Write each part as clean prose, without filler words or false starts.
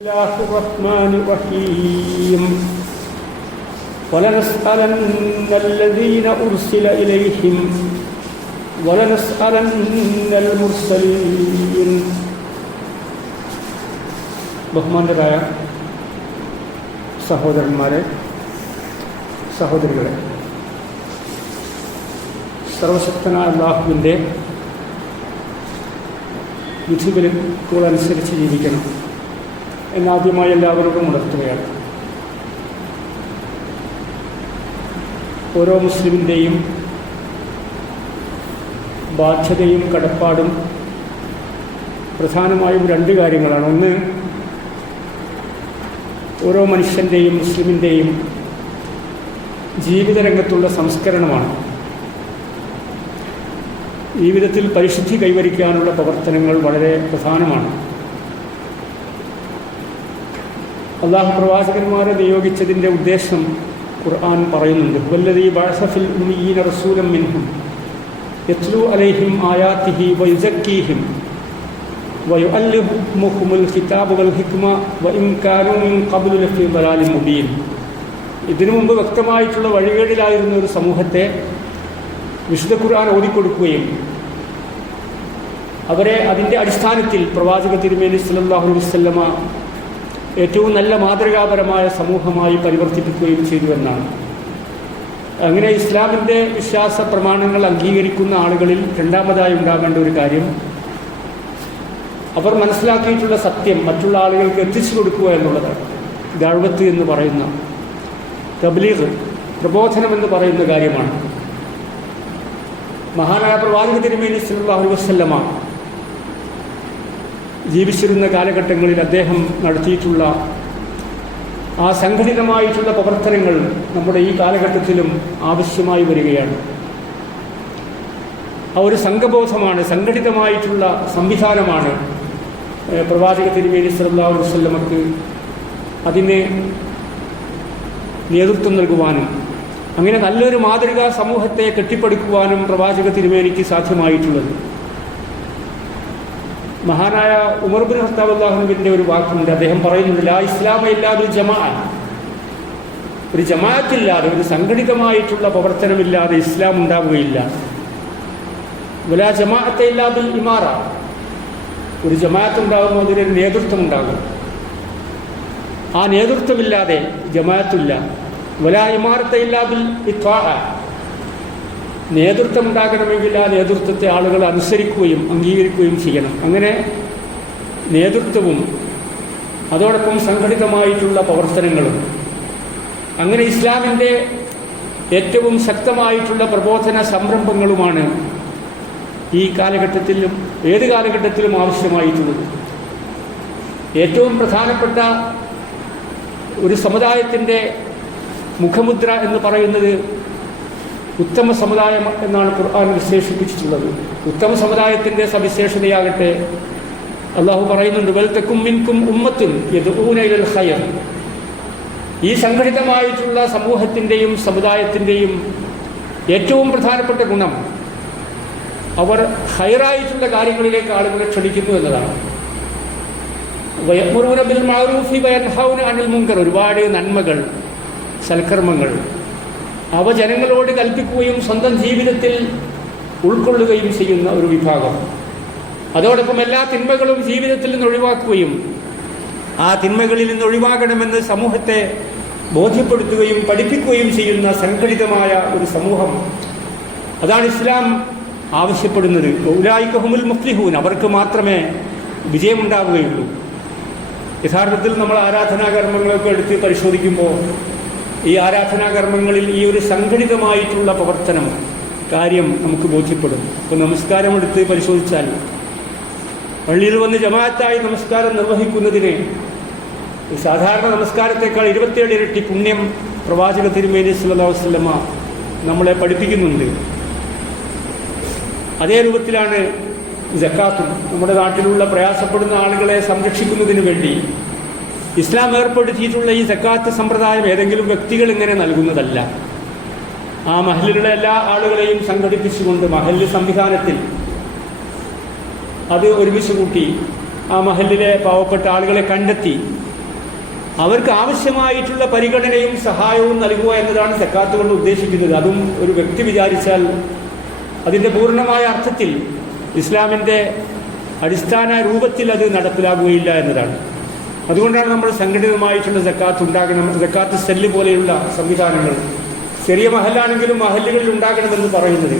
الله الرحمن الرحيم ولنسألن الذين أرسل إليهم ولنسألن المرسلين. ബഹുമാന്യരായ സഹോദരന്മാരെ, സഹോദരികളെ, സർവശക്തനായ അല്ലാഹുവിൻ്റെ വിധിവിലക്കുകളനുസരിച്ച് ജീവിക്കണം എന്നാദ്യമായി എല്ലാവരോടും ഉണർത്തുകയാണ്. ഓരോ മുസ്ലിമിൻ്റെയും ബാധ്യതയും കടപ്പാടും പ്രധാനമായും രണ്ട് കാര്യങ്ങളാണ്. ഒന്ന്, ഓരോ മനുഷ്യൻ്റെയും മുസ്ലിമിൻ്റെയും ജീവിതരംഗത്തുള്ള സംസ്കരണമാണ്. ജീവിതത്തിൽ പരിശുദ്ധി കൈവരിക്കാനുള്ള പ്രവർത്തനങ്ങൾ വളരെ പ്രധാനമാണ്. അല്ലാഹു പ്രവാചകന്മാരെ നിയോഗിച്ചതിൻ്റെ ഉദ്ദേശം ഖുർആൻ പറയുന്നുണ്ട്. വല്ലദീ ബഅസ ഫിൽ ഉമ്മീന റസൂലൻ മിൻഹും യത്ലൂ അലൈഹിം ആയാതിഹി വയുസക്കീഹിം വയുഅല്ലിമുഹുമുൽ കിതാബ വൽ ഹിക്മ വഇൻ കാനൂ മിൻ ഖബ്ലു ലഫീ ദലാലിൻ മുബീൻ. ഇതിനു മുമ്പ് വ്യക്തമായിട്ടുള്ള വഴികേടിലായിരുന്ന ഒരു സമൂഹത്തെ വിശുദ്ധ ഖുർആൻ ഓതിക്കൊടുക്കുകയും അവരെ അതിൻ്റെ അടിസ്ഥാനത്തിൽ പ്രവാചക തിരുമേനി സല്ലല്ലാഹു അലൈഹി വസല്ലമ ഏറ്റവും നല്ല മാതൃകാപരമായ സമൂഹമായി പരിവർത്തിപ്പിക്കുകയും ചെയ്തു എന്നാണ്. അങ്ങനെ ഇസ്ലാമിൻ്റെ വിശ്വാസ പ്രമാണങ്ങൾ അംഗീകരിക്കുന്ന ആളുകളിൽ രണ്ടാമതായി ഉണ്ടാകേണ്ട ഒരു കാര്യം, അവർ മനസ്സിലാക്കിയിട്ടുള്ള സത്യം മറ്റുള്ള ആളുകൾക്ക് എത്തിച്ചു കൊടുക്കുക എന്നുള്ളതാണ്. ദഅവത്ത് എന്ന് പറയുന്ന, തബ്ലീഗ് പ്രബോധനം എന്ന് പറയുന്ന കാര്യമാണ്. മഹാനായ പ്രവാചക തിരുമേനി സല്ലല്ലാഹു അലൈഹി വസല്ലമ ജീവിച്ചിരുന്ന കാലഘട്ടങ്ങളിൽ അദ്ദേഹം നടത്തിയിട്ടുള്ള ആ സംഘടിതമായിട്ടുള്ള പ്രവർത്തനങ്ങൾ നമ്മുടെ ഈ കാലഘട്ടത്തിലും ആവശ്യമായി വരികയാണ്. ആ ഒരു സംഘബോധമാണ്, സംഘടിതമായിട്ടുള്ള സംവിധാനമാണ് പ്രവാചക തിരുമേനി സല്ലല്ലാഹു അലൈഹി വസല്ലമക്ക് അതിന് നേതൃത്വം നൽകുവാനും അങ്ങനെ നല്ലൊരു മാതൃകാ സമൂഹത്തെ കെട്ടിപ്പടുക്കുവാനും പ്രവാചക തിരുമേനിക്ക് സാധ്യമായിട്ടുള്ളത്. മഹാനായ ഉമർ ഇബ്നു ഖത്താബ് റളിയല്ലാഹുവിൻ്റെ ഒരു വാക്കുണ്ട്. അദ്ദേഹം പറയുന്നുണ്ട്, ലാ ഇസ്ലാമ ഇല്ലാ ബിൽ ജമാഅ. ഒരു ജമാഅത്തില്ലാതെ, ഒരു സംഘടിതമായിട്ടുള്ള പ്രവർത്തനമില്ലാതെ ഇസ്ലാം ഉണ്ടാവുകയില്ല. വലാ ജമാഅത്ത ഇല്ലാ ബിൽ ഇമാറ. ഒരു ജമാഅത്ത് ഉണ്ടാകുമ്പോൾ അതിനൊരു നേതൃത്വം ഉണ്ടാകും. ആ നേതൃത്വമില്ലാതെ ജമാഅത്തില്ല. വലാ ഇമാറത്ത ഇല്ലാ ബിൽ ഇത്വാഅ. നേതൃത്വം ഉണ്ടാകണമെങ്കിൽ ആ നേതൃത്വത്തെ ആളുകൾ അനുസരിക്കുകയും അംഗീകരിക്കുകയും ചെയ്യണം. അങ്ങനെ നേതൃത്വവും അതോടൊപ്പം സംഘടിതമായിട്ടുള്ള പ്രവർത്തനങ്ങളും, അങ്ങനെ ഇസ്ലാമിൻ്റെ ഏറ്റവും ശക്തമായിട്ടുള്ള പ്രബോധന സംരംഭങ്ങളുമാണ് ഈ കാലഘട്ടത്തിലും ഏത് കാലഘട്ടത്തിലും ആവശ്യമായിട്ടുള്ളത്. ഏറ്റവും പ്രധാനപ്പെട്ട ഒരു സമുദായത്തിൻ്റെ മുഖമുദ്ര എന്ന് പറയുന്നത് ഉത്തമ സമുദായം എന്നാണ് ഖുർആൻ വിശേഷിപ്പിച്ചിട്ടുള്ളത്. ഉത്തമ സമുദായത്തിൻ്റെ സവിശേഷതയാകട്ടെ അള്ളാഹു പറയുന്നുണ്ട്, വൽ തകും മിൻകും ഉമ്മത്തുൻ യദ്ഊന ഇലൽ ഖൈർ. ഈ സംഘടിതമായിട്ടുള്ള സമൂഹത്തിൻ്റെയും സമുദായത്തിൻ്റെയും ഏറ്റവും പ്രധാനപ്പെട്ട ഗുണം അവർ ഖൈറായിട്ടുള്ള കാര്യങ്ങളിലേക്ക് ആളുകളെ ക്ഷണിക്കുന്നു എന്നതാണ്. വയഅ്മുറൂന ബിൽ മഅറൂഫി വയൻഹൗന അനിൽ മുൻകർ. ഒരുപാട് നന്മകൾ, സൽക്കർമ്മങ്ങൾ അവ ജനങ്ങളോട് കൽപ്പിക്കുകയും സ്വന്തം ജീവിതത്തിൽ ഉൾക്കൊള്ളുകയും ചെയ്യുന്ന ഒരു വിഭാഗം. അതോടൊപ്പം എല്ലാ തിന്മകളും ജീവിതത്തിൽ നിന്ന് ഒഴിവാക്കുകയും ആ തിന്മകളിൽ നിന്ന് ഒഴിവാകണമെന്ന് സമൂഹത്തെ ബോധ്യപ്പെടുത്തുകയും പഠിപ്പിക്കുകയും ചെയ്യുന്ന സംഘടിതമായ ഒരു സമൂഹം. അതാണ് ഇസ്ലാം ആവശ്യപ്പെടുന്നത്. ഉലൈക ഹുമുൽ മുഫ്ലിഹൂൻ. അവർക്ക് മാത്രമേ വിജയമുണ്ടാവുകയുള്ളൂ. യഥാർത്ഥത്തിൽ നമ്മൾ ആരാധനാകർമ്മങ്ങളൊക്കെ എടുത്ത് പരിശോധിക്കുമ്പോൾ ഈ ആരാധനാകർമ്മങ്ങളിൽ ഈ ഒരു സംഘടിതമായിട്ടുള്ള പ്രവർത്തനം കാര്യം നമുക്ക് ബോധ്യപ്പെടും. ഇപ്പോൾ നമസ്കാരം എടുത്ത് പരിശോധിച്ചാൽ പള്ളിയിൽ വന്ന് ജമാഅത്തായി നമസ്കാരം നിർവഹിക്കുന്നതിന് സാധാരണ നമസ്കാരത്തേക്കാൾ 27 ഇരട്ടി പുണ്യം പ്രവാചക തിരുമേനി സല്ലല്ലാഹു അലൈഹി വസല്ലമ നമ്മളെ പഠിപ്പിക്കുന്നുണ്ട്. അതേ രൂപത്തിലാണ് സക്കാത്തും. നമ്മുടെ നാട്ടിലുള്ള പ്രയാസപ്പെടുന്ന ആളുകളെ സംരക്ഷിക്കുന്നതിന് വേണ്ടി ഇസ്ലാം ഏർപ്പെടുത്തിയിട്ടുള്ള ഈ സക്കാത്ത് സമ്പ്രദായം ഏതെങ്കിലും വ്യക്തികൾ ഇങ്ങനെ നൽകുന്നതല്ല. ആ മഹല്ലിലുള്ള എല്ലാ ആളുകളെയും സംഘടിപ്പിച്ചുകൊണ്ട് മഹല്ല് സംവിധാനത്തിൽ അത് ഒരുമിച്ച് കൂട്ടി ആ മഹല്ലിലെ പാവപ്പെട്ട ആളുകളെ കണ്ടെത്തി അവർക്ക് ആവശ്യമായിട്ടുള്ള പരിഗണനയും സഹായവും നൽകുക എന്നതാണ് സക്കാത്ത് കൊണ്ട് ഉദ്ദേശിക്കുന്നത്. അതും ഒരു വ്യക്തി വിചാരിച്ചാൽ അതിൻ്റെ പൂർണ്ണമായ അർത്ഥത്തിൽ ഇസ്ലാമിൻ്റെ അടിസ്ഥാന രൂപത്തിൽ അത് നടപ്പിലാകുകയില്ല എന്നതാണ്. അതുകൊണ്ടാണ് നമ്മൾ സംഘടിതമായിട്ടുള്ള സക്കാത്ത് ഉണ്ടാകണം, സക്കാത്ത് സെല്ല് പോലെയുള്ള സംവിധാനങ്ങൾ ചെറിയ മഹലാണെങ്കിലും മഹല്ലുകളിൽ ഉണ്ടാകണമെന്ന് പറയുന്നത്.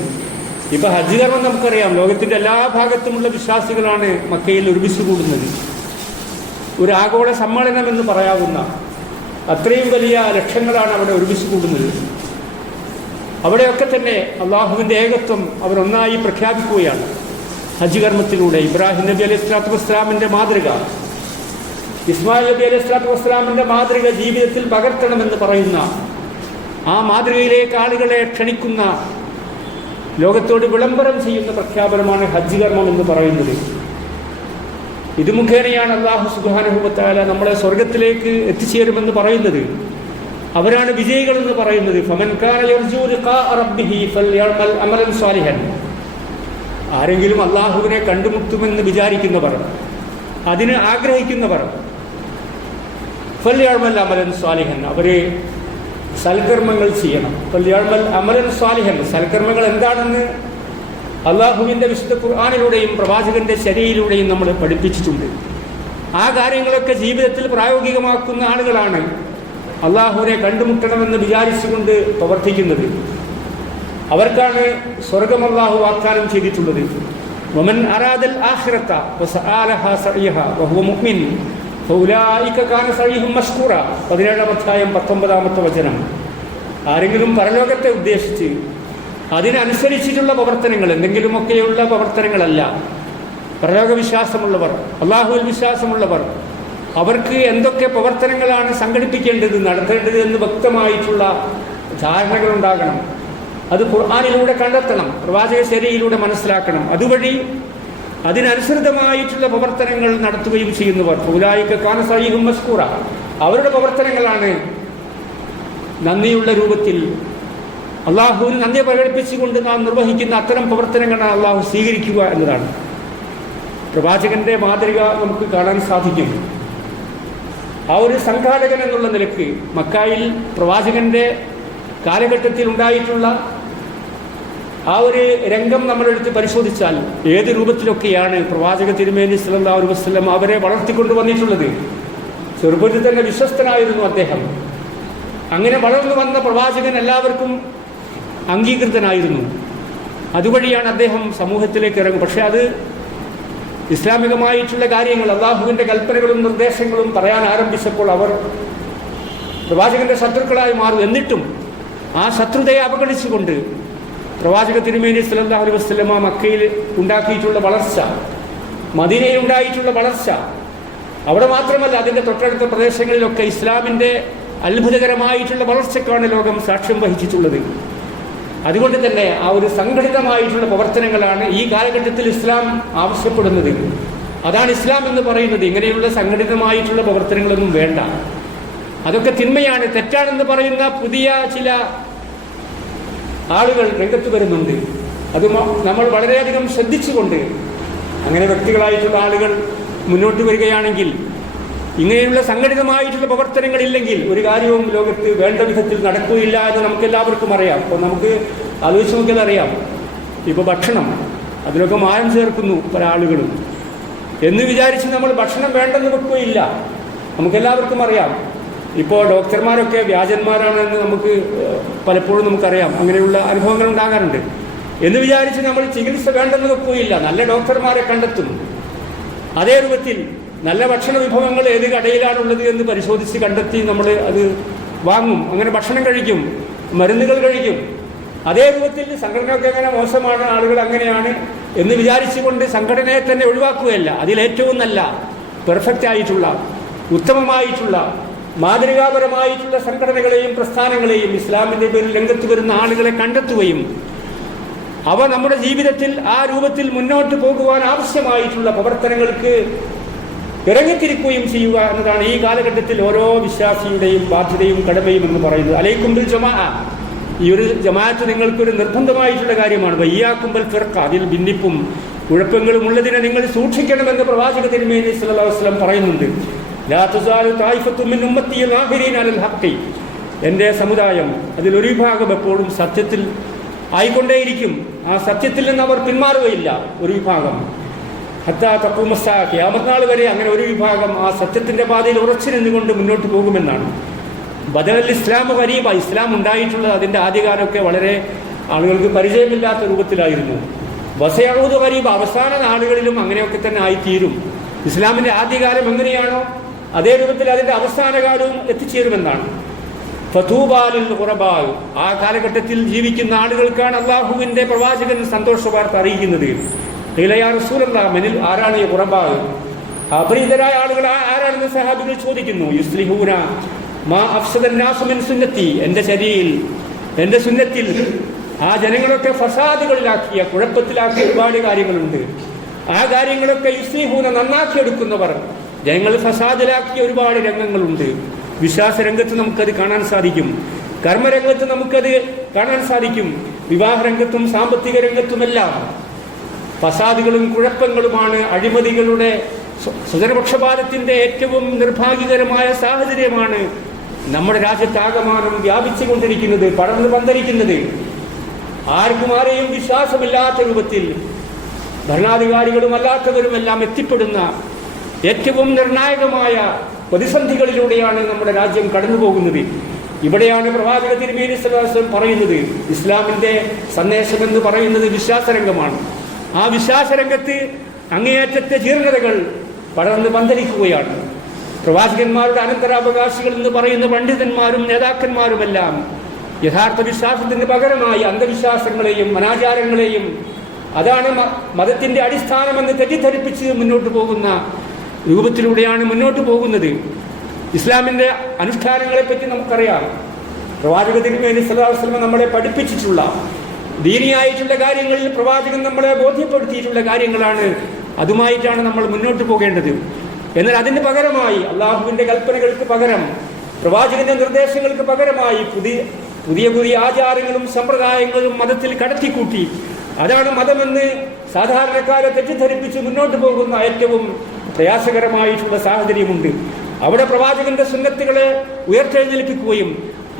ഇപ്പം ഹജ്ജ് കർമ്മം നമുക്കറിയാം, ലോകത്തിൻ്റെ എല്ലാ ഭാഗത്തുമുള്ള വിശ്വാസികളാണ് മക്കയിൽ ഒരുമിച്ച് കൂടുന്നത്. ഒരു ആഗോള സമ്മേളനം എന്ന് പറയാവുന്ന അത്രയും വലിയ ലക്ഷങ്ങളാണ് അവിടെ ഒരുമിച്ച് കൂടുന്നത്. അവിടെയൊക്കെ തന്നെ അള്ളാഹുവിൻ്റെ ഏകത്വം അവരൊന്നായി പ്രഖ്യാപിക്കുകയാണ് ഹജ്ജ് കർമ്മത്തിലൂടെ. ഇബ്രാഹിം നബി അലൈഹി സ്വലാത്തു വസ്സലാമിൻ്റെ മാതൃക, ഇസ്മായിൽ നബി അലൈഹി സ്വലാത്തു വസ്സലാമിൻ്റെ മാതൃക ജീവിതത്തിൽ പകർത്തണമെന്ന് പറയുന്ന ആ മാതൃകയിലേക്ക് ആളുകളെ ക്ഷണിക്കുന്ന, ലോകത്തോട് വിളംബരം ചെയ്യുന്ന പ്രഖ്യാപനമാണ് ഹജ്ജ് കർമ്മം എന്ന് പറയുന്നത്. ഇത് മുഖേനയാണ് അല്ലാഹു സുബ്ഹാനഹു വ തആല നമ്മളെ സ്വർഗത്തിലേക്ക് എത്തിച്ചേരുമെന്ന് പറയുന്നത്. അവരാണ് വിജയികളെന്ന് പറയുന്നത്. ഫമൻ കാന യർജൂ ലിഖാഅ റബ്ബിഹി ഫൽയഅമൽ അമലൻ സ്വാലിഹൻ. ആരെങ്കിലും അല്ലാഹുവിനെ കണ്ടുമുട്ടുമെന്ന് വിചാരിക്കുന്നവർ, അതിന് ആഗ്രഹിക്കുന്നവർ, ഫൽയഅമൽ അമലൻ സ്വാലിഹൻ, അവരെ സൽക്കർമ്മങ്ങൾ ചെയ്യണം. ഫൽയഅമൽ അമലൻ സ്വാലിഹൻ, സൽക്കർമ്മങ്ങൾ എന്താണെന്ന് അള്ളാഹുവിൻ്റെ വിശുദ്ധ ഖുർആനിലൂടെയും പ്രവാചകന്റെ ശരീരയിലൂടെയും നമ്മൾ പഠിപ്പിച്ചിട്ടുണ്ട്. ആ കാര്യങ്ങളൊക്കെ ജീവിതത്തിൽ പ്രായോഗികമാക്കുന്ന ആളുകളാണ് അള്ളാഹുവിനെ കണ്ടുമുട്ടണമെന്ന് വിചാരിച്ചുകൊണ്ട് പ്രവർത്തിക്കുന്നത്. അവർക്കാണ് സ്വർഗം അള്ളാഹു വാഗ്ദാനം ചെയ്തിട്ടുള്ളത്. വമൻ അറാദൽ ആഖിറത വസആലഹാ സഅയഹാ വഹുവ മുഅ്മിൻ ഫൗലായിക കാന സഅയുഹും മശ്കൂറ. 17-ാം അധ്യായം 19-ാമത്തെ വചനം. ആരെങ്കിലും പരലോകത്തെ ഉദ്ദേശിച്ച് അതിനനുസരിച്ചിട്ടുള്ള പ്രവർത്തനങ്ങൾ, എന്തെങ്കിലുമൊക്കെയുള്ള പ്രവർത്തനങ്ങളല്ല, പരലോക വിശ്വാസമുള്ളവർ, അള്ളാഹുവിൽ വിശ്വാസമുള്ളവർ, അവർക്ക് എന്തൊക്കെ പ്രവർത്തനങ്ങളാണ് സംഘടിപ്പിക്കേണ്ടത്, നടത്തേണ്ടത് എന്ന് വ്യക്തമായിട്ടുള്ള ധാരണകളുണ്ടാകണം. അത് ഖുർആനിലൂടെ കണ്ടെത്തണം, പ്രവാചക ശരീരയിലൂടെ മനസ്സിലാക്കണം. അതുവഴി അതിനനുസൃതമായിട്ടുള്ള പ്രവർത്തനങ്ങൾ നടത്തുകയും ചെയ്യുന്നവർ ഫൗലായിക കാന സഅയുഹും മശ്കൂറ, അവരുടെ പ്രവർത്തനങ്ങളാണ് നന്ദിയുള്ള രൂപത്തിൽ അള്ളാഹുവിന് നന്ദി പ്രകടിപ്പിച്ചുകൊണ്ട് നാം നിർവഹിക്കുന്ന അത്തരം പ്രവർത്തനങ്ങളാണ് അള്ളാഹു സ്വീകരിക്കുക എന്നതാണ്. പ്രവാചകന്റെ മാതൃക നമുക്ക് കാണാൻ സാധിക്കും. ആ ഒരു സംഘാടകൻ എന്നുള്ള നിലയ്ക്ക് മക്കായിൽ പ്രവാചകന്റെ കാലഘട്ടത്തിൽ ഉണ്ടായിട്ടുള്ള ആ ഒരു രംഗം നമ്മളെടുത്ത് പരിശോധിച്ചാൽ ഏത് രൂപത്തിലൊക്കെയാണ് പ്രവാചക തിരുമേനി സല്ലല്ലാഹു അലൈഹി വസല്ലം അവരെ വളർത്തിക്കൊണ്ടു വന്നിട്ടുള്ളത്. ചെറുപ്പത്തിൽ തന്നെ വിശ്വസ്തനായിരുന്നു അദ്ദേഹം. അങ്ങനെ വളർന്നു വന്ന പ്രവാചകൻ എല്ലാവർക്കും അംഗീകൃതനായിരുന്നു. അതുവഴിയാണ് അദ്ദേഹം സമൂഹത്തിലേക്ക് ഇറങ്ങും. പക്ഷെ അത് ഇസ്ലാമികമായിട്ടുള്ള കാര്യങ്ങൾ, അള്ളാഹുവിൻ്റെ കൽപ്പനകളും നിർദ്ദേശങ്ങളും പറയാൻ ആരംഭിച്ചപ്പോൾ അവർ പ്രവാചകന്റെ ശത്രുക്കളായി മാറും. എന്നിട്ടും ആ ശത്രുതയെ അവഗണിച്ചുകൊണ്ട് പ്രവാചക തിരുമേനി സല്ലല്ലാഹു അലൈഹി വസല്ലം മക്കയിൽ ഉണ്ടാക്കിയിട്ടുള്ള വളർച്ച, മദീനയിൽ ഉണ്ടായിട്ടുള്ള വളർച്ച, അവിടെ മാത്രമല്ല അതിൻ്റെ തൊട്ടടുത്ത പ്രദേശങ്ങളിലൊക്കെ ഇസ്ലാമിൻ്റെ അത്ഭുതകരമായിട്ടുള്ള വളർച്ചയ്ക്കാണ് ലോകം സാക്ഷ്യം വഹിച്ചിട്ടുള്ളത്. അതുകൊണ്ട് തന്നെ ആ ഒരു സംഘടിതമായിട്ടുള്ള പ്രവർത്തനങ്ങളാണ് ഈ കാലഘട്ടത്തിൽ ഇസ്ലാം ആവശ്യപ്പെടുന്നത്. അതാണ് ഇസ്ലാം എന്ന് പറയുന്നത്. ഇങ്ങനെയുള്ള സംഘടിതമായിട്ടുള്ള പ്രവർത്തനങ്ങളൊന്നും വേണ്ട. അതൊക്കെ തിന്മയാണ്, തെറ്റാണെന്ന് പറയുന്ന പുതിയ ചില ആളുകൾ രംഗത്ത് വരുന്നുണ്ട്. അത് നമ്മൾ വളരെയധികം ശ്രദ്ധിച്ചുകൊണ്ട് അങ്ങനെ വ്യക്തികളായിട്ടുള്ള ആളുകൾ മുന്നോട്ട് വരികയാണെങ്കിൽ, ഇങ്ങനെയുള്ള സംഘടിതമായിട്ടുള്ള പ്രവർത്തനങ്ങളില്ലെങ്കിൽ ഒരു കാര്യവും ലോകത്ത് വേണ്ട വിധത്തിൽ നടക്കുകയില്ല എന്ന് നമുക്കെല്ലാവർക്കും അറിയാം. അപ്പോൾ നമുക്ക് ആലോചിച്ച് നോക്കിയാൽ അറിയാം. ഇപ്പോൾ ഭക്ഷണം, അതിലൊക്കെ മായം ചേർക്കുന്നു പല ആളുകളും എന്ന് വിചാരിച്ച് നമ്മൾ ഭക്ഷണം വേണ്ടെന്ന് വെക്കുകയില്ല. നമുക്കെല്ലാവർക്കും അറിയാം. ഇപ്പോൾ ഡോക്ടർമാരൊക്കെ വ്യാജന്മാരാണെന്ന് നമുക്ക് പലപ്പോഴും നമുക്കറിയാം. അങ്ങനെയുള്ള അനുഭവങ്ങൾ ഉണ്ടാകാറുണ്ട്. എന്ന് വിചാരിച്ച് നമ്മൾ ചികിത്സ വേണ്ടെന്ന് വെക്കുകയില്ല. നല്ല ഡോക്ടർമാരെ കണ്ടെത്തും. അതേ രൂപത്തിൽ നല്ല ഭക്ഷണ വിഭവങ്ങൾ ഏത് കടയിലാണുള്ളത് എന്ന് പരിശോധിച്ച് കണ്ടെത്തി നമ്മൾ അത് വാങ്ങും. അങ്ങനെ ഭക്ഷണം കഴിക്കും, മരുന്നുകൾ കഴിക്കും. അതേ രൂപത്തിൽ സംഘടനയൊക്കെ എങ്ങനെ മോശമാണ്, ആളുകൾ അങ്ങനെയാണ് എന്ന് വിചാരിച്ചുകൊണ്ട് സംഘടനയെ തന്നെ ഒഴിവാക്കുകയല്ല. അതിലേറ്റവും നല്ല പെർഫെക്റ്റ് ആയിട്ടുള്ള, ഉത്തമമായിട്ടുള്ള, മാതൃകാപരമായിട്ടുള്ള സംഘടനകളെയും പ്രസ്ഥാനങ്ങളെയും ഇസ്ലാമിൻ്റെ പേരിൽ രംഗത്ത് വരുന്ന ആളുകളെ കണ്ടെത്തുകയും അവ നമ്മുടെ ജീവിതത്തിൽ ആ രൂപത്തിൽ മുന്നോട്ട് പോകുവാൻ ആവശ്യമായിട്ടുള്ള പ്രവർത്തനങ്ങൾക്ക് ഇറങ്ങിത്തിരിക്കുകയും ചെയ്യുക എന്നതാണ് ഈ കാലഘട്ടത്തിൽ ഓരോ വിശ്വാസിയുടെയും ബാധ്യതയും കടമയും എന്ന് പറയുന്നത്. അലൈക്കും ബിൽ ജമാഅ, ഈ ഒരു ജമാഅത്ത് നിങ്ങൾക്കൊരു നിർബന്ധമായിട്ടുള്ള കാര്യമാണ്. വയ്യാക്കും ബിൽ ഫിർഖ, അതിൽ ഭിന്നിപ്പും കുഴപ്പങ്ങളും ഉള്ളതിനെ നിങ്ങൾ സൂക്ഷിക്കണമെന്ന് പ്രവാചക തിരുമേനി സല്ലല്ലാഹു അലൈഹി വസല്ലം പറയുന്നുണ്ട്. ലാ തുസാലു തായിഫത്തും മിൻ ഉമ്മത്തി ളാഹിരീന അലൽ ഹഖ്, എൻ്റെ സമുദായം അതിലൊരു വിഭാഗം എപ്പോഴും സത്യത്തിൽ ആയിക്കൊണ്ടേയിരിക്കും, ആ സത്യത്തിൽ നിന്ന് അവർ പിന്മാറുകയില്ല. ഒരു വിഭാഗം ഹത്താ തഖൂമ സ്സാഅ, ഖിയാമത്ത് നാൾ വരെ അങ്ങനെ ഒരു വിഭാഗം ആ സത്യത്തിൻ്റെ പാതയിൽ ഉറച്ചു നിന്നുകൊണ്ട് മുന്നോട്ട് പോകുമെന്നാണ്. ബദൽ ഇസ്ലാം ഖരീബ, ഇസ്ലാം ഉണ്ടായിട്ടുള്ളത് അതിൻ്റെ ആദ്യകാലമൊക്കെ വളരെ ആളുകൾക്ക് പരിചയമില്ലാത്ത രൂപത്തിലായിരുന്നു. വസയഊദു ഖരീബ, അവസാന നാളുകളിലും അങ്ങനെയൊക്കെ തന്നെ ആയിത്തീരും. ഇസ്ലാമിൻ്റെ ആദ്യകാലം എങ്ങനെയാണോ അതേ രൂപത്തിൽ അതിൻ്റെ അവസാന കാലവും എത്തിച്ചേരുമെന്നാണ്. ഫതൂബാലിൽ ഖുറബാ, ആ കാലഘട്ടത്തിൽ ജീവിക്കുന്ന ആളുകൾക്കാണ് അള്ളാഹുവിൻ്റെ പ്രവാചകൻ സന്തോഷ വാർത്ത അറിയിക്കുന്നത്. ഖീലയാ റസൂലല്ലാഹ്, മനിൽ, ആരാണ് ഈ ഖുറബാ? അപരിചിതരായ ആളുകൾ ആരാണെന്ന് സഹാബികൾ ചോദിക്കുന്നു. യുസ്ലിഹൂന മാ അഫ്സദൻ നാസു മിൻ സുന്നത്തി, എൻ്റെ ശരീയിൽ, എൻ്റെ സുന്നത്തിൽ ആ ജനങ്ങളൊക്കെ ഫസാദുകളിലാക്കിയ, കുഴപ്പത്തിലാക്കിയ ഒരുപാട് കാര്യങ്ങളുണ്ട്. ആ കാര്യങ്ങളൊക്കെ യുസ്ലിഹൂന, നന്നാക്കിയെടുക്കുന്നവർ, ജനങ്ങൾ ഫസാദിലാക്കിയ ഒരുപാട് രംഗങ്ങളുണ്ട്. വിശ്വാസ രംഗത്ത് നമുക്കത് കാണാൻ സാധിക്കും, കർമ്മരംഗത്ത് നമുക്കത് കാണാൻ സാധിക്കും, വിവാഹ രംഗത്തും സാമ്പത്തിക രംഗത്തുമെല്ലാം ഫസാദുകളും കുഴപ്പങ്ങളുമാണ്. അഴിമതികളുടെ, സ്വജനപക്ഷപാതത്തിൻ്റെ ഏറ്റവും നിർഭാഗ്യകരമായ സാഹചര്യമാണ് നമ്മുടെ രാജ്യത്താകമാനം വ്യാപിച്ചുകൊണ്ടിരിക്കുന്നത്, പടർന്നു പന്തലിക്കുന്നത്. ആർക്കും ആരെയും വിശ്വാസമില്ലാത്ത രൂപത്തിൽ ഭരണാധികാരികളും അല്ലാത്തവരുമെല്ലാം എത്തിപ്പെടുന്ന ഏറ്റവും നിർണായകമായ പ്രതിസന്ധികളിലൂടെയാണ് നമ്മുടെ രാജ്യം കടന്നു പോകുന്നത്. ഇവിടെയാണ് പ്രവാചക തിരുമേനി സ്വല്ലല്ലാഹു അലൈഹി വസല്ലം പറയുന്നത്, ഇസ്ലാമിൻ്റെ സന്ദേശമെന്ന് പറയുന്നത് വിശ്വാസരംഗമാണ്. ആ വിശ്വാസരംഗത്ത് അങ്ങേയറ്റത്തെ ജീർണതകൾ പടർന്ന് പന്തലിക്കുകയാണ്. പ്രവാചകന്മാരുടെ അനന്തരാവകാശികൾ എന്ന് പറയുന്ന പണ്ഡിതന്മാരും നേതാക്കന്മാരുമെല്ലാം യഥാർത്ഥ വിശ്വാസത്തിന് പകരമായി അന്ധവിശ്വാസങ്ങളെയും അനാചാരങ്ങളെയും, അതാണ് മതത്തിൻ്റെ അടിസ്ഥാനമെന്ന് തെറ്റിദ്ധരിപ്പിച്ച് മുന്നോട്ട് പോകുന്ന രൂപത്തിലൂടെയാണ് മുന്നോട്ട് പോകുന്നത്. ഇസ്ലാമിൻ്റെ അനുഷ്ഠാനങ്ങളെപ്പറ്റി നമുക്കറിയാം. പ്രവാചക തിരുമേനി സ്വല്ലല്ലാഹു അലൈഹി വസല്ലം നമ്മളെ പഠിപ്പിച്ചിട്ടുള്ള ദീനിയായിട്ടുള്ള കാര്യങ്ങളിൽ പ്രവാചകൻ നമ്മളെ ബോധ്യപ്പെടുത്തിയിട്ടുള്ള കാര്യങ്ങളാണ്. അതുമായിട്ടാണ് നമ്മൾ മുന്നോട്ട് പോകേണ്ടത്. എന്നാൽ അതിന് പകരമായി, അള്ളാഹുവിൻ്റെ കൽപ്പനകൾക്ക് പകരം, പ്രവാചകന്റെ നിർദ്ദേശങ്ങൾക്ക് പകരമായി പുതിയ പുതിയ ആചാരങ്ങളും സമ്പ്രദായങ്ങളും മതത്തിൽ കടത്തിക്കൂട്ടി, അതാണ് മതമെന്ന് സാധാരണക്കാരെ തെറ്റിദ്ധരിപ്പിച്ച് മുന്നോട്ട് പോകുന്ന ഏറ്റവും പ്രയാസകരമായിട്ടുള്ള സാഹചര്യമുണ്ട്. അവിടെ പ്രവാചകന്റെ സുന്നത്തുകളെ ഉയർത്തെഴുന്നേൽപ്പിക്കുകയും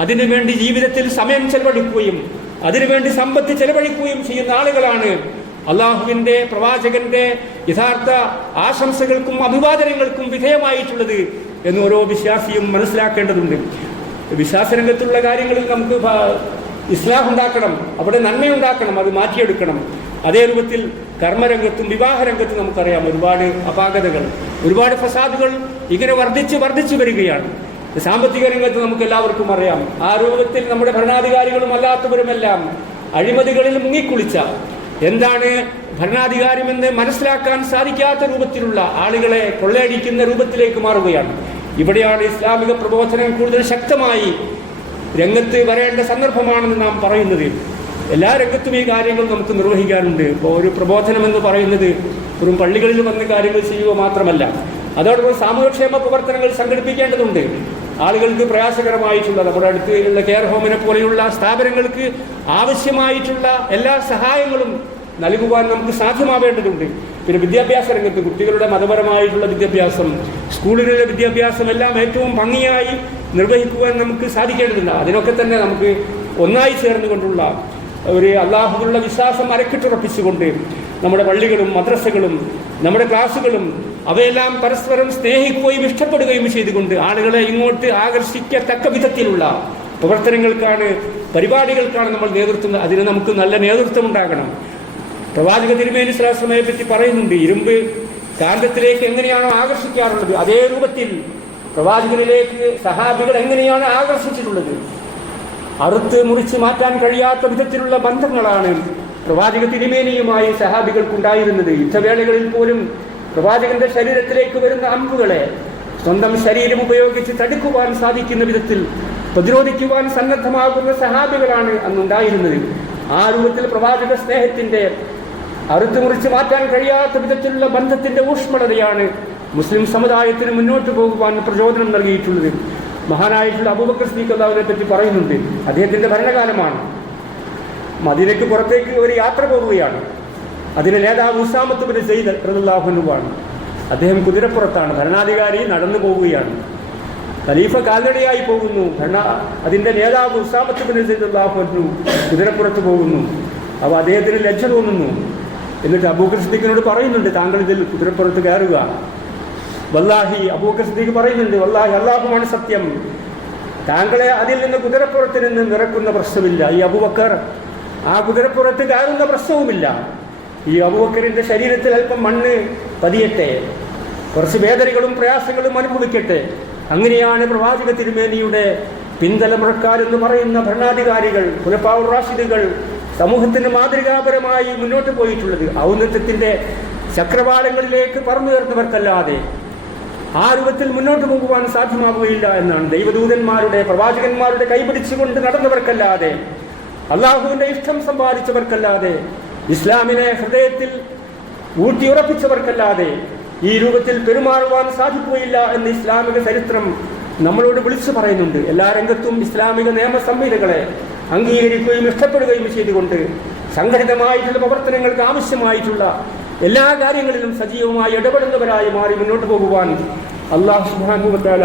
അതിനുവേണ്ടി ജീവിതത്തിൽ സമയം ചെലവഴിക്കുകയും അതിനുവേണ്ടി സമ്പത്ത് ചെലവഴിക്കുകയും ചെയ്യുന്ന ആളുകളാണ് അള്ളാഹുവിൻ്റെ പ്രവാചകന്റെ യഥാർത്ഥ ആശംസകൾക്കും അഭിവാദനങ്ങൾക്കും വിധേയമായിട്ടുള്ളത് എന്ന് ഓരോ വിശ്വാസിയും മനസ്സിലാക്കേണ്ടതുണ്ട്. വിശ്വാസരംഗത്തുള്ള കാര്യങ്ങളിൽ നമുക്ക് ഇസ്ലാഹ് ഉണ്ടാക്കണം, അവിടെ നന്മയുണ്ടാക്കണം, അത് മാറ്റിയെടുക്കണം. അതേ രൂപത്തിൽ കർമ്മരംഗത്തും വിവാഹരംഗത്തും നമുക്കറിയാം ഒരുപാട് അപാകതകൾ, ഒരുപാട് ഫസാദുകൾ ഇങ്ങനെ വർദ്ധിച്ചു വരികയാണ്. സാമ്പത്തിക രംഗത്ത് നമുക്ക് എല്ലാവർക്കും അറിയാം, ആ രൂപത്തിൽ നമ്മുടെ ഭരണാധികാരികളും അല്ലാത്തവരുമെല്ലാം അഴിമതികളിൽ മുങ്ങിക്കുളിച്ച, എന്താണ് ഭരണാധികാരമെന്ന് മനസ്സിലാക്കാൻ സാധിക്കാത്ത രൂപത്തിലുള്ള ആളുകളെ കൊള്ളയടിക്കുന്ന രൂപത്തിലേക്ക് മാറുകയാണ്. ഇവിടെയാണ് ഇസ്ലാമിക പ്രബോധനം കൂടുതൽ ശക്തമായി രംഗത്ത് വരേണ്ട സന്ദർഭമാണെന്ന് നാം പറയുന്നത്. എല്ലാ രംഗത്തും ഈ കാര്യങ്ങൾ നമുക്ക് നിർവഹിക്കാനുണ്ട്. ഇപ്പോൾ ഒരു പ്രബോധനം എന്ന് പറയുന്നത് വെറും പള്ളികളിൽ വന്ന് കാര്യങ്ങൾ ചെയ്യുക മാത്രമല്ല, അതോടൊപ്പം സാമൂഹ്യക്ഷേമ പ്രവർത്തനങ്ങൾ സംഘടിപ്പിക്കേണ്ടതുണ്ട്. ആളുകൾക്ക് പ്രയാസകരമായിട്ടുള്ള, നമ്മുടെ അടുത്തുള്ള കെയർ ഹോമിനെ പോലെയുള്ള സ്ഥാപനങ്ങൾക്ക് ആവശ്യമായിട്ടുള്ള എല്ലാ സഹായങ്ങളും നൽകുവാൻ നമുക്ക് സാധ്യമാവേണ്ടതുണ്ട്. പിന്നെ വിദ്യാഭ്യാസ രംഗത്ത് കുട്ടികളുടെ മതപരമായിട്ടുള്ള വിദ്യാഭ്യാസം, സ്കൂളുകളിലെ വിദ്യാഭ്യാസം എല്ലാം ഏറ്റവും ഭംഗിയായി നിർവഹിക്കുവാൻ നമുക്ക് സാധിക്കേണ്ടതുണ്ട്. അതിനൊക്കെ തന്നെ നമുക്ക് ഒന്നായി ചേർന്നുകൊണ്ടുള്ള ഒരു അള്ളാഹുവിലുള്ള വിശ്വാസം അരക്കിട്ടുറപ്പിച്ചുകൊണ്ട് നമ്മുടെ പള്ളികളും മദ്രസകളും നമ്മുടെ ക്ലാസ്സുകളും അവയെല്ലാം പരസ്പരം സ്നേഹിക്കുകയും ഇഷ്ടപ്പെടുകയും ചെയ്തുകൊണ്ട് ആളുകളെ ഇങ്ങോട്ട് ആകർഷിക്കത്തക്ക വിധത്തിലുള്ള പ്രവർത്തനങ്ങൾക്കാണ്, പരിപാടികൾക്കാണ് നമ്മൾ നേതൃത്വം. അതിന് നമുക്ക് നല്ല നേതൃത്വം ഉണ്ടാകണം. പ്രവാചക തിരുമേനി സ്വല്ലല്ലാഹു അലൈഹി വസല്ലമയെ പറ്റി പറയുന്നുണ്ട്, ഇരുമ്പ് കാന്തത്തിലേക്ക് എങ്ങനെയാണോ ആകർഷിക്കാറുള്ളത് അതേ രൂപത്തിൽ പ്രവാചകനിലേക്ക് സഹാബികൾ എങ്ങനെയാണ് ആകർഷിച്ചിട്ടുള്ളത്. അറുത്ത് മുറിച്ച് മാറ്റാൻ കഴിയാത്ത വിധത്തിലുള്ള ബന്ധങ്ങളാണ് പ്രവാചക തിരുമേനിയുമായി സഹാബികൾക്കുണ്ടായിരുന്നത്. യുദ്ധവേളകളിൽ പോലും പ്രവാചകന്റെ ശരീരത്തിലേക്ക് വരുന്ന അമ്പുകളെ സ്വന്തം ശരീരം ഉപയോഗിച്ച് തടുക്കുവാൻ സാധിക്കുന്ന വിധത്തിൽ പ്രതിരോധിക്കുവാൻ സന്നദ്ധമാകുന്ന സഹാബികളാണ് അന്നുണ്ടായിരുന്നത്. ആ രൂപത്തിൽ പ്രവാചക സ്നേഹത്തിന്റെ അറുത്ത് മുറിച്ച് മാറ്റാൻ കഴിയാത്ത വിധത്തിലുള്ള ബന്ധത്തിന്റെ ഊഷ്മളതയാണ് മുസ്ലിം സമുദായത്തിന് മുന്നോട്ട് പോകുവാൻ പ്രചോദനം നൽകിയിട്ടുള്ളത്. മഹാനായിട്ടുള്ള അബൂബക്കർ സിദ്ദീഖ് റളിയല്ലാഹുവിനെ പറ്റി പറയുന്നുണ്ട്, അദ്ദേഹത്തിന്റെ ഭരണകാലമാണ്. മദീനയ്ക്ക് പുറത്തേക്ക് ഒരു യാത്ര പോവുകയാണ്. അതിന് നേതാവ് ഉസാമത്ത് ബിൻ സെയ്ദ് റളിയല്ലാഹു അൻഹു ആണ്. അദ്ദേഹം കുതിരപ്പുറത്താണ്, ഭരണാധികാരി നടന്നു പോവുകയാണ്, ഖലീഫ കാൽനടയായി പോകുന്നു, അതിൻ്റെ നേതാവ് ഉസാമത്ത് ബിൻ സൈദ് റളിയല്ലാഹു അൻഹു കുതിരപ്പുറത്ത് പോകുന്നു. അപ്പോൾ അദ്ദേഹത്തിന് ലജ്ജ തോന്നുന്നു. എന്നിട്ട് അബൂബക്കർ സിദ്ദീഖിനോട് പറയുന്നുണ്ട്, താങ്കൾ ഇതിൽ കുതിരപ്പുറത്ത് കയറുക. വല്ലാഹി, അബൂബക്കർ സിദ്ദീഖ് പറയുന്നുണ്ട്, വല്ലാഹി അല്ലാഹുവാണ് സത്യം, താങ്കളെ അതിൽ നിന്ന് കുതിരപ്പുറത്ത് നിന്ന് നിറക്കുന്ന പ്രശ്നമില്ല. ഈ അബൂബക്കർ ആ കുതിരപ്പുറത്ത് കയറുന്ന പ്രശ്നവുമില്ല. ഈ അബൂബക്കറിൻ്റെ ശരീരത്തിൽ അല്പം മണ്ണ് പതിയട്ടെ, കുറച്ച് വേദനകളും പ്രയാസങ്ങളും അനുഭവിക്കട്ടെ. അങ്ങനെയാണ് പ്രവാചക തിരുമേനിയുടെ പിന്തലമുറക്കാരെന്ന് പറയുന്ന ഭരണാധികാരികൾ, ഖുലഫാഉർ റാഷിദുകൾ സമൂഹത്തിന് മാതൃകാപരമായി മുന്നോട്ട് പോയിട്ടുള്ളത്. ഔന്നത്യത്തിൻ്റെ ചക്രവാളങ്ങളിലേക്ക് പറന്നുയർന്നവർക്കല്ലാതെ ആ രൂപത്തിൽ മുന്നോട്ട് പോകുവാൻ സാധ്യമാവുകയില്ല എന്നാണ്. ദൈവദൂതന്മാരുടെ പ്രവാചകന്മാരുടെ കൈപിടിച്ചുകൊണ്ട് നടന്നവർക്കല്ലാതെ, അള്ളാഹുവിൻ്റെ ഇഷ്ടം സമ്പാദിച്ചവർക്കല്ലാതെ, ഇസ്ലാമിനെ ഹൃദയത്തിൽ ഊട്ടിയുറപ്പിച്ചവർക്കല്ലാതെ ഈ രൂപത്തിൽ പെരുമാറുവാൻ സാധിക്കുകയില്ല എന്ന് ഇസ്ലാമിക ചരിത്രം നമ്മളോട് വിളിച്ചു പറയുന്നുണ്ട്. എല്ലാ രംഗത്തും ഇസ്ലാമിക നിയമസംഹിതകളെ അംഗീകരിക്കുകയും ഇഷ്ടപ്പെടുകയും ചെയ്തുകൊണ്ട് സംഘടിതമായിട്ടുള്ള പ്രവർത്തനങ്ങൾക്ക് ആവശ്യമായിട്ടുള്ള എല്ലാ കാര്യങ്ങളിലും സജീവമായി ഇടപെടുന്നവരായി മാറി മുന്നോട്ട് പോകുവാൻ അല്ലാഹു സുബ്ഹാനഹു വ തആല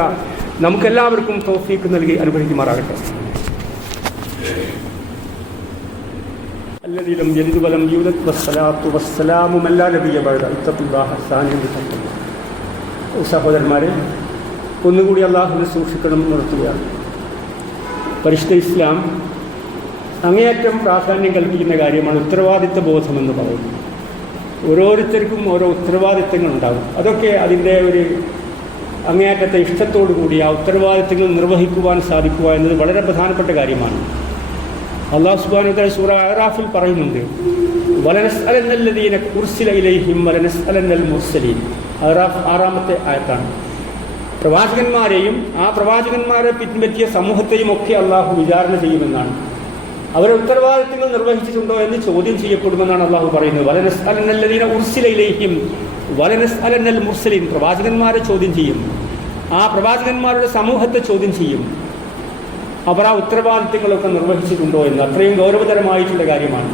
നമുക്കെല്ലാവർക്കും തൗഫീഖ് നൽകി അനുഗ്രഹിക്കുമാറാകട്ടെ. الذي لم يلد ولم يولد والصلاة والسلام من لا نبي بعد اتقوا الله ثانيا بتقوى الله. സഹോദരന്മാരെ, ഒന്നുകൂടി അള്ളാഹുവിനെ സൂക്ഷിക്കണം നിർത്തുകയാണ്. പരിശുദ്ധ ഇസ്ലാം അങ്ങേയറ്റം പ്രാധാന്യം കൽപ്പിക്കുന്ന കാര്യമാണ് ഉത്തരവാദിത്വ ബോധമെന്ന് പറയുന്നത്. ഓരോരുത്തർക്കും ഓരോ ഉത്തരവാദിത്തങ്ങൾ ഉണ്ടാകും. അതൊക്കെ അതിൻ്റെ ഒരു അങ്ങേയറ്റത്തെ ഇഷ്ടത്തോടു കൂടി ആ ഉത്തരവാദിത്തങ്ങൾ നിർവഹിക്കുവാൻ സാധിക്കുക എന്നത് വളരെ പ്രധാനപ്പെട്ട കാര്യമാണ്. അല്ലാഹു സുബ്ഹാനഹു വ തആല സൂറ അഅറാഫിൽ പറയുന്നുണ്ട്, വലനസ്അലന്നല്ലദീന ഉർസില ഇലൈഹിം വലനസ്അലന്നൽ മുർസലീൻ. അഅറാഫ് 6-ാമത്തെ ആയത്താണ്. പ്രവാചകന്മാരെയും ആ പ്രവാചകന്മാരെ പിൻപറ്റിയ സമൂഹത്തെയും ഒക്കെ അള്ളാഹു വിചാരണ ചെയ്യുമെന്നാണ്. അവരെ ഉത്തരവാദിത്തങ്ങൾ നിർവഹിച്ചിട്ടുണ്ടോ എന്ന് ചോദ്യം ചെയ്യപ്പെടുമെന്നാണ് അള്ളാഹു പറയുന്നത്. വലനസ്അലന്നല്ലദീന ഉർസില ഇലൈഹിം വലനസ്അലന്നൽ മുർസലീൻ. പ്രവാചകന്മാരെ ചോദ്യം ചെയ്യും, ആ പ്രവാചകന്മാരുടെ സമൂഹത്തെ ചോദ്യം ചെയ്യും. അവർ ആ ഉത്തരവാദിത്തങ്ങളൊക്കെ നിർവഹിച്ചിട്ടുണ്ടോ എന്ന്. അത്രയും ഗൗരവതരമായിട്ടുള്ള കാര്യമാണ്.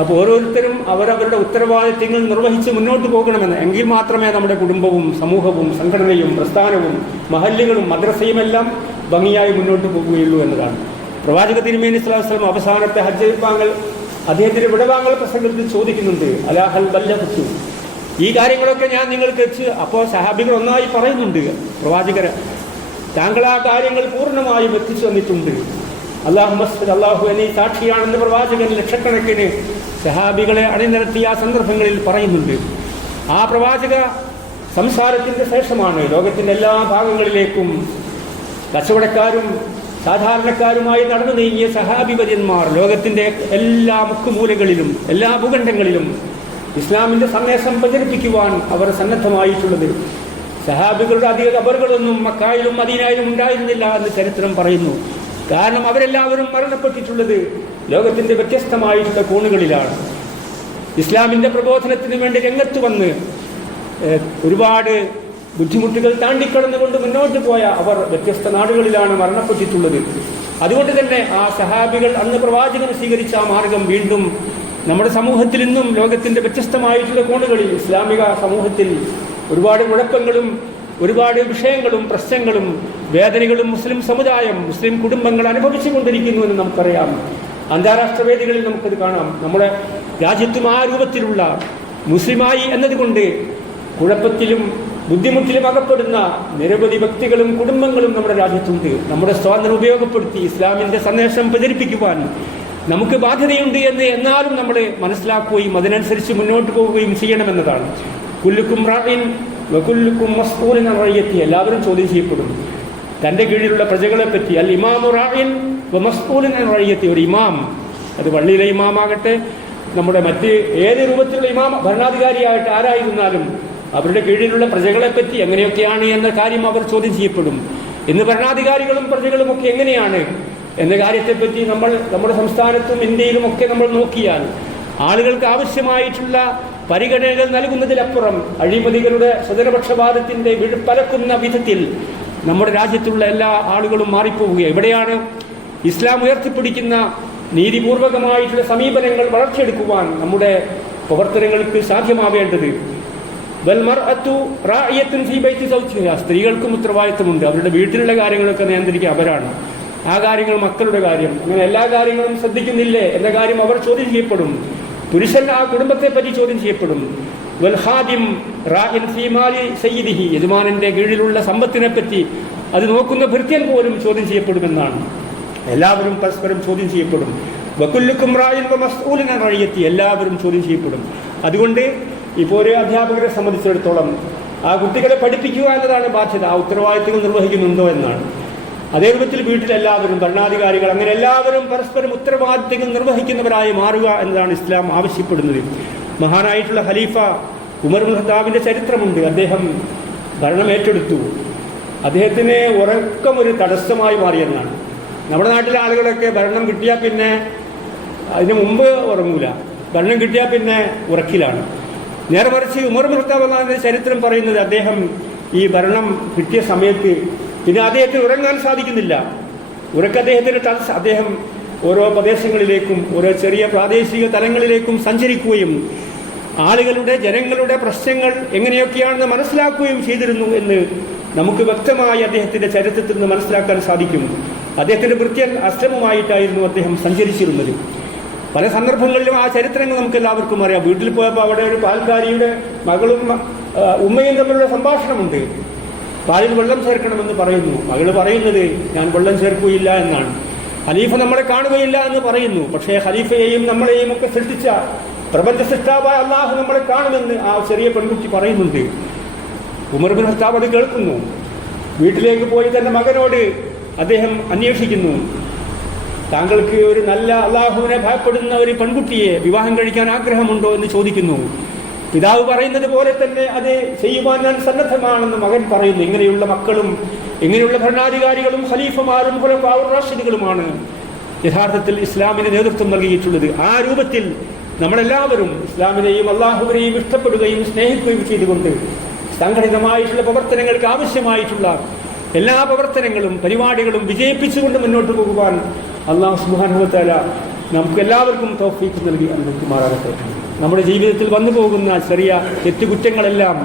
അപ്പോൾ ഓരോരുത്തരും അവരവരുടെ ഉത്തരവാദിത്തങ്ങൾ നിർവഹിച്ച് മുന്നോട്ട് പോകണമെന്ന്. എങ്കിൽ മാത്രമേ നമ്മുടെ കുടുംബവും സമൂഹവും സംഘടനയും പ്രസ്ഥാനവും മഹല്ലുകളും മദ്രസയുമെല്ലാം ഭംഗിയായി മുന്നോട്ട് പോകുകയുള്ളൂ എന്നതാണ്. പ്രവാചക തിരുമേനി സ്വല്ലല്ലാഹു അലൈഹി വസല്ലം അവസാനത്തെ ഹജ്ജ് അദ്ദേഹത്തിൻ്റെ വിടവാങ്ങൽ പ്രസംഗത്തിൽ ചോദിക്കുന്നുണ്ട്, അലാഹൽ ബല്ലഗതു, ഈ കാര്യങ്ങളൊക്കെ ഞാൻ നിങ്ങൾക്ക് എത്തിച്ച്. അപ്പോൾ സഹാബികൾ ഒന്നായി പറയുന്നുണ്ട്, പ്രവാചകരെ താങ്കൾ ആ കാര്യങ്ങൾ പൂർണ്ണമായും എത്തിച്ചു വന്നിട്ടുണ്ട്. അല്ലാഹു എന്നീ സാക്ഷിയാണെന്ന് പ്രവാചകൻ ലക്ഷക്കണക്കിന് സഹാബികളെ അണിനിരത്തിയ ആ സന്ദർഭങ്ങളിൽ പറയുന്നുണ്ട്. ആ പ്രവാചക സംസാരത്തിൻ്റെ ശേഷമാണ് ലോകത്തിൻ്റെ എല്ലാ ഭാഗങ്ങളിലേക്കും കച്ചവടക്കാരും സാധാരണക്കാരുമായി നടന്നു നീങ്ങിയ സഹാബിവര്യന്മാർ ലോകത്തിൻ്റെ എല്ലാ മുക്കുമൂലകളിലും എല്ലാ ഭൂഖണ്ഡങ്ങളിലും ഇസ്ലാമിൻ്റെ സന്ദേശം പ്രചരിപ്പിക്കുവാൻ അവർ സന്നദ്ധമായിട്ടുള്ളത്. സഹാബികളുടെ അധിക ഖബറുകളൊന്നും മക്കായിലും മദീനയിലും ഉണ്ടായിരുന്നില്ല എന്ന് ചരിത്രം പറയുന്നു. കാരണം അവരെല്ലാവരും മരണപ്പെട്ടിട്ടുള്ളത് ലോകത്തിൻ്റെ വ്യത്യസ്തമായിട്ടുള്ള കോണുകളിലാണ്. ഇസ്ലാമിൻ്റെ പ്രബോധനത്തിന് വേണ്ടി രംഗത്ത് വന്ന് ഒരുപാട് ബുദ്ധിമുട്ടുകൾ താണ്ടിക്കടന്നുകൊണ്ട് മുന്നോട്ട് പോയ അവർ വ്യത്യസ്ത നാടുകളിലാണ് മരണപ്പെട്ടിട്ടുള്ളത്. അതുകൊണ്ട് തന്നെ ആ സഹാബികൾ അന്ന് പ്രവാചകൻ സ്വീകരിച്ച ആ മാർഗം വീണ്ടും നമ്മുടെ സമൂഹത്തിൽ നിന്നും ലോകത്തിൻ്റെ വ്യത്യസ്തമായിട്ടുള്ള കോണുകളിൽ ഇസ്ലാമിക സമൂഹത്തിൽ ഒരുപാട് കുഴപ്പങ്ങളും ഒരുപാട് വിഷയങ്ങളും പ്രശ്നങ്ങളും വേദനകളും മുസ്ലിം സമുദായം മുസ്ലിം കുടുംബങ്ങൾ അനുഭവിച്ചു കൊണ്ടിരിക്കുന്നു എന്ന് നമുക്കറിയാം. അന്താരാഷ്ട്ര വേദികളിൽ നമുക്കത് കാണാം. നമ്മുടെ രാജ്യത്തും ആ രൂപത്തിലുള്ള മുസ്ലിമായി എന്നതുകൊണ്ട് കുഴപ്പത്തിലും ബുദ്ധിമുട്ടിലും അകപ്പെടുന്ന നിരവധി വ്യക്തികളും കുടുംബങ്ങളും നമ്മുടെ രാജ്യത്തുണ്ട്. നമ്മുടെ സ്വാതന്ത്ര്യം ഉപയോഗപ്പെടുത്തി ഇസ്ലാമിൻ്റെ സന്ദേശം പ്രചരിപ്പിക്കുവാൻ നമുക്ക് ബാധ്യതയുണ്ട് എന്ന് എന്നാലും നമ്മൾ മനസ്സിലാക്കുകയും അതിനനുസരിച്ച് മുന്നോട്ട് പോവുകയും ചെയ്യണമെന്നതാണ്. കുല്ലുക്കും റാഇൻ വകുല്ലുക്കും മസ്ഊലുൻ അൻ റഇയത്തി. എല്ലാവരും ചോദ്യം ചെയ്യപ്പെടും തൻ്റെ കീഴിലുള്ള പ്രജകളെ പറ്റി. അൽ ഇമാമു റാഇൻ വമസ്ഊലുൻ അൻ റഇയത്തി. ഒരു ഇമാം, അത് പള്ളിയിലെ ഇമാമാകട്ടെ നമ്മുടെ മറ്റ് ഏത് രൂപത്തിലുള്ള ഇമാം ഭരണാധികാരിയാകട്ടെ ആരായിരുന്നാലും അവരുടെ കീഴിലുള്ള പ്രജകളെപ്പറ്റി എങ്ങനെയൊക്കെയാണ് എന്ന കാര്യം അവർ ചോദ്യം ചെയ്യപ്പെടും. ഇന്ന് ഭരണാധികാരികളും പ്രജകളുമൊക്കെ എങ്ങനെയാണ് എന്ന കാര്യത്തെപ്പറ്റി നമ്മുടെ സംസ്ഥാനത്തും ഇന്ത്യയിലുമൊക്കെ നമ്മൾ നോക്കിയാൽ ആളുകൾക്ക് ആവശ്യമായിട്ടുള്ള പരിഗണനകൾ നൽകുന്നതിലപ്പുറം അഴിമതികളുടെ സ്വജനപക്ഷപാതത്തിൻ്റെ വിഴുപ്പലക്കുന്ന വിധത്തിൽ നമ്മുടെ രാജ്യത്തുള്ള എല്ലാ ആളുകളും മാറിപ്പോവുകയാണ്. ഇവിടെയാണ് ഇസ്ലാം ഉയർത്തിപ്പിടിക്കുന്ന നീതിപൂർവകമായിട്ടുള്ള സമീപനങ്ങൾ വളർത്തിയെടുക്കുവാൻ നമ്മുടെ പ്രവർത്തനങ്ങൾക്ക് സാധ്യമാവേണ്ടത്. വൽ മർഅതു റാഇയത്തുൻ ഫീ ബൈതി സൗജിഹാ, സ്ത്രീകൾക്കും ഉത്തരവാദിത്തമുണ്ട്. അവരുടെ വീട്ടിലുള്ള കാര്യങ്ങളൊക്കെ നിയന്ത്രിക്കുക അവരാണ്. ആ കാര്യങ്ങൾ, മക്കളുടെ കാര്യം, അങ്ങനെ എല്ലാ കാര്യങ്ങളും ശ്രദ്ധിക്കുന്നില്ലേ എന്ന കാര്യം അവർ ചോദ്യം ചെയ്യപ്പെടും. പുരുഷൻ ആ കുടുംബത്തെ പറ്റി ചോദ്യം ചെയ്യപ്പെടും. വൽ ഖാദിം റാഇൻ ഫീ മാലി സയ്യിദിഹി, യജമാനന്റെ കീഴിലുള്ള സമ്പത്തിനെ പറ്റി അത് നോക്കുന്ന ഭൃത്യൻ പോലും ചോദ്യം ചെയ്യപ്പെടുമെന്നാണ്. എല്ലാവരും പരസ്പരം ചോദ്യം ചെയ്യപ്പെടും. വകുല്ലുക്കും റാഇൻ വമസ്ഊലുൻ അൻ റഇയത്തി, എല്ലാവരും ചോദ്യം ചെയ്യപ്പെടും. അതുകൊണ്ട് ഇപ്പോൾ ഒരു അധ്യാപകരെ സംബന്ധിച്ചിടത്തോളം ആ കുട്ടികളെ പഠിപ്പിക്കുക എന്നതാണ് ബാധ്യത. ആ ഉത്തരവാദിത്തങ്ങൾ നിർവഹിക്കുന്നുണ്ടോ എന്നാണ്. അതേ രൂപത്തിൽ വീട്ടിലെല്ലാവരും, ഭരണാധികാരികൾ, അങ്ങനെ എല്ലാവരും പരസ്പരം ഉത്തരവാദിത്തങ്ങൾ നിർവഹിക്കുന്നവരായി മാറുക എന്നതാണ് ഇസ്ലാം ആവശ്യപ്പെടുന്നത്. മഹാനായിട്ടുള്ള ഖലീഫ ഉമർ ഇബ്നുൽ ഖത്താബിന്റെ ചരിത്രമുണ്ട്. അദ്ദേഹം ഭരണം ഏറ്റെടുത്തു. അദ്ദേഹത്തിന് ഉറക്കം ഒരു തടസ്സമായി മാറിയെന്നാണ്. നമ്മുടെ നാട്ടിലെ ആളുകളൊക്കെ ഭരണം കിട്ടിയാൽ പിന്നെ അതിന് മുമ്പ് ഉറങ്ങൂല, ഭരണം കിട്ടിയാൽ പിന്നെ ഉറക്കിലാണ്. നേരെ മറിച്ച് ഉമർ ഇബ്നുൽ ഖത്താബ് എന്ന ചരിത്രം പറയുന്നത്, അദ്ദേഹം ഈ ഭരണം കിട്ടിയ സമയത്ത് പിന്നെ അദ്ദേഹത്തിന് ഉറങ്ങാൻ സാധിക്കുന്നില്ല. അദ്ദേഹത്തിന് അദ്ദേഹം ഓരോ പ്രദേശങ്ങളിലേക്കും ഓരോ ചെറിയ പ്രാദേശിക തലങ്ങളിലേക്കും സഞ്ചരിക്കുകയും ആളുകളുടെ, ജനങ്ങളുടെ പ്രശ്നങ്ങൾ എങ്ങനെയൊക്കെയാണെന്ന് മനസ്സിലാക്കുകയും ചെയ്തിരുന്നു എന്ന് നമുക്ക് വ്യക്തമായി അദ്ദേഹത്തിന്റെ ചരിത്രത്തിൽ നിന്ന് മനസ്സിലാക്കാൻ സാധിക്കും. അദ്ദേഹത്തിന്റെ ഭൃത്യൻ അസ്ലമുമായിട്ടായിരുന്നു അദ്ദേഹം സഞ്ചരിച്ചിരുന്നത്. പല സന്ദർഭങ്ങളിലും ആ ചരിത്രങ്ങൾ നമുക്ക് എല്ലാവർക്കും അറിയാം. വീട്ടിൽ പോയപ്പോൾ അവിടെ ഒരു പാൽക്കാരിയുടെ മകളും ഉമ്മയും തമ്മിലുള്ള സംഭാഷണമുണ്ട്. പാലിൽ വെള്ളം ചേർക്കണമെന്ന് പറയുന്നു. മകള് പറയുന്നത് ഞാൻ വെള്ളം ചേർക്കുകയില്ല എന്നാണ്. ഖലീഫ നമ്മളെ കാണുകയില്ല എന്ന് പറയുന്നു. പക്ഷേ ഖലീഫയെയും നമ്മളെയും ഒക്കെ സൃഷ്ടിച്ച പ്രപഞ്ച സൃഷ്ടാവായ അള്ളാഹു നമ്മളെ കാണുമെന്ന് ആ ചെറിയ പെൺകുട്ടി പറയുന്നുണ്ട്. ഉമർ ഇബ്നുൽ ഖത്താബ് അത് കേൾക്കുന്നു. വീട്ടിലേക്ക് പോയി തന്റെ മകനോട് അദ്ദേഹം അന്വേഷിക്കുന്നു, താങ്കൾക്ക് ഒരു നല്ല അള്ളാഹുവിനെ ഭയപ്പെടുന്ന ഒരു പെൺകുട്ടിയെ വിവാഹം കഴിക്കാൻ ആഗ്രഹമുണ്ടോ എന്ന് ചോദിക്കുന്നു. പിതാവ് പറയുന്നത് പോലെ തന്നെ അത് ചെയ്യുവാൻ ഞാൻ സന്നദ്ധമാണെന്ന് മകൻ പറയുന്നു. ഇങ്ങനെയുള്ള മക്കളും ഇങ്ങനെയുള്ള ഭരണാധികാരികളും ഖലീഫമാരും ഖുലഫാഉർ റാഷിദുകളുമാണ് യഥാർത്ഥത്തിൽ ഇസ്ലാമിന് നേതൃത്വം നൽകിയിട്ടുള്ളത്. ആ രൂപത്തിൽ നമ്മളെല്ലാവരും ഇസ്ലാമിനെയും അള്ളാഹുവിനെയും ഇഷ്ടപ്പെടുകയും സ്നേഹിക്കുകയും ചെയ്തുകൊണ്ട് സംഘടിതമായിട്ടുള്ള പ്രവർത്തനങ്ങൾക്ക് ആവശ്യമായിട്ടുള്ള എല്ലാ പ്രവർത്തനങ്ങളും പരിപാടികളും വിജയിപ്പിച്ചുകൊണ്ട് മുന്നോട്ട് പോകുവാൻ അല്ലാഹു സുബ്ഹാനഹു വ തആല നമുക്ക് എല്ലാവർക്കും തൗഫീഖ് നൽകി അനുഗ്രഹിക്കുമാറാകട്ടെ. നമ്മുടെ ജീവിതത്തിൽ വന്നു പോകുന്ന ചെറിയ തെറ്റുകുറ്റങ്ങളെല്ലാം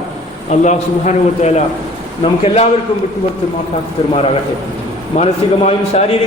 അല്ലാഹു സുബ്ഹാനഹു വ തആല നമുക്കെല്ലാവർക്കും വിട്ടുപുറത്ത് മാപ്പാക്കി തരുമാറാകട്ടെ. മാനസികമായും ശാരീരിക